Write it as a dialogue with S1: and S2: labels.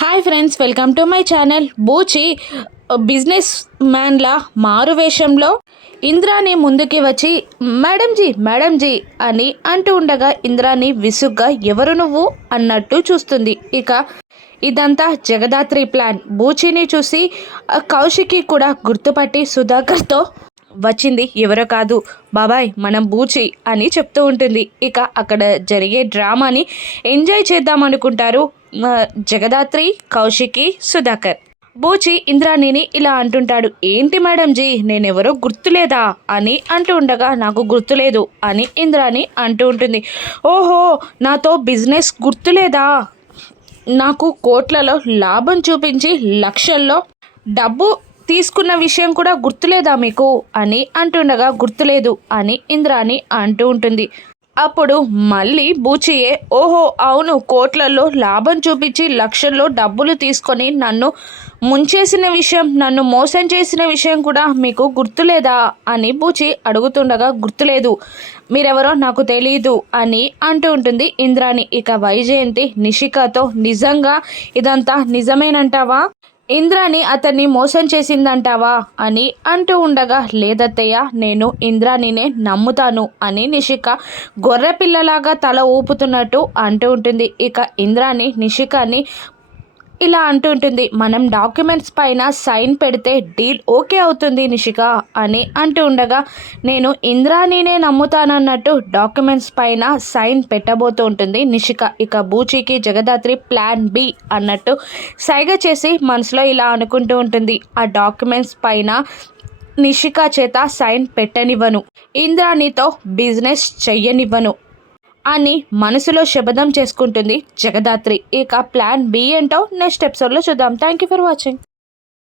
S1: Hi friends welcome to my channel బూచి business మ్యాన్ల మారు వేషంలో ఇంద్రాని ముందుకి వచ్చి మేడంజీ మేడంజీ అని అంటూ ఉండగా ఇంద్రాని విసుగ్గా ఎవరు నువ్వు? అన్నట్టు చూస్తుంది. ఇక ఇదంతా జగదాత్రి ప్లాన్. బూచిని చూసి కౌశికి కూడా గుర్తుపట్టి సుధాకర్తో వచ్చింది ఎవరో కాదు బాబాయ్ మనం బూచి అని చెప్తూ ఉంటుంది. ఇక అక్కడ జరిగే డ్రామాని ఎంజాయ్ చేద్దాం అనుకుంటారు జగదాత్రి కౌశికి సుధాకర్. బూచి ఇంద్రాణిని ఇలా అంటుంటాడు. ఏంటి మేడం జీ నేనెవరో గుర్తులేదా? అని అంటూ ఉండగా నాకు గుర్తులేదు అని ఇంద్రాణి అంటూ ఉంటుంది. ఓహో నాతో బిజినెస్ గుర్తులేదా? నాకు కోట్లలో లాభం చూపించి లక్షల్లో డబ్బు తీసుకున్న విషయం కూడా గుర్తులేదా మీకు? అని అంటుండగా గుర్తులేదు అని ఇంద్రాణి అంటూ ఉంటుంది. అప్పుడు మళ్ళీ బూచియే ఓహో అవును కోట్లలో లాభం చూపించి లక్షల్లో డబ్బులు తీసుకొని నన్ను ముంచేసిన విషయం నన్ను మోసం చేసిన విషయం కూడా మీకు గుర్తులేదా అని బూచి అడుగుతుండగా గుర్తులేదు. మీరెవరో నాకు తెలియదు అని అంటూ ఉంటుంది ఇంద్రాణి. ఇక వైజయంతి నిషికతో నిజంగా ఇదంతా నిజమేనంటావా? ఇంద్రాని అతన్ని మోసం చేసిందంటావా అని అంటూ ఉండగా లేదత్తయ్య నేను ఇంద్రానినే నమ్ముతాను అని నిషిక గొర్రె పిల్లలాగా తల ఊపుతున్నట్టు అంటూ ఉంటుంది. ఇక ఇంద్రాని నిషికాని ఇలా అంటూ ఉంటుంది. మనం డాక్యుమెంట్స్ పైన సైన్ పెడితే డీల్ ఓకే అవుతుంది నిషిక అని అంటూ ఉండగా నేను ఇంద్రాణినే నమ్ముతానన్నట్టు డాక్యుమెంట్స్ పైన సైన్ పెట్టబోతూ ఉంటుంది నిషిక. ఇక బూచికి జగదాత్రి ప్లాన్ బి అన్నట్టు సైగ చేసి మనసులో ఇలా అనుకుంటూ ఉంటుంది. ఆ డాక్యుమెంట్స్ పైన నిషిక చేత సైన్ పెట్టనివ్వను. ఇంద్రాణితో బిజినెస్ చెయ్యనివ్వను. అని మనసులో శబదం చేసుకుంటుంది జగదాత్రి. ఇక ప్లాన్ బి ఏంటో నెక్స్ట్ ఎపిసోడ్లో చూద్దాం. Thank you for watching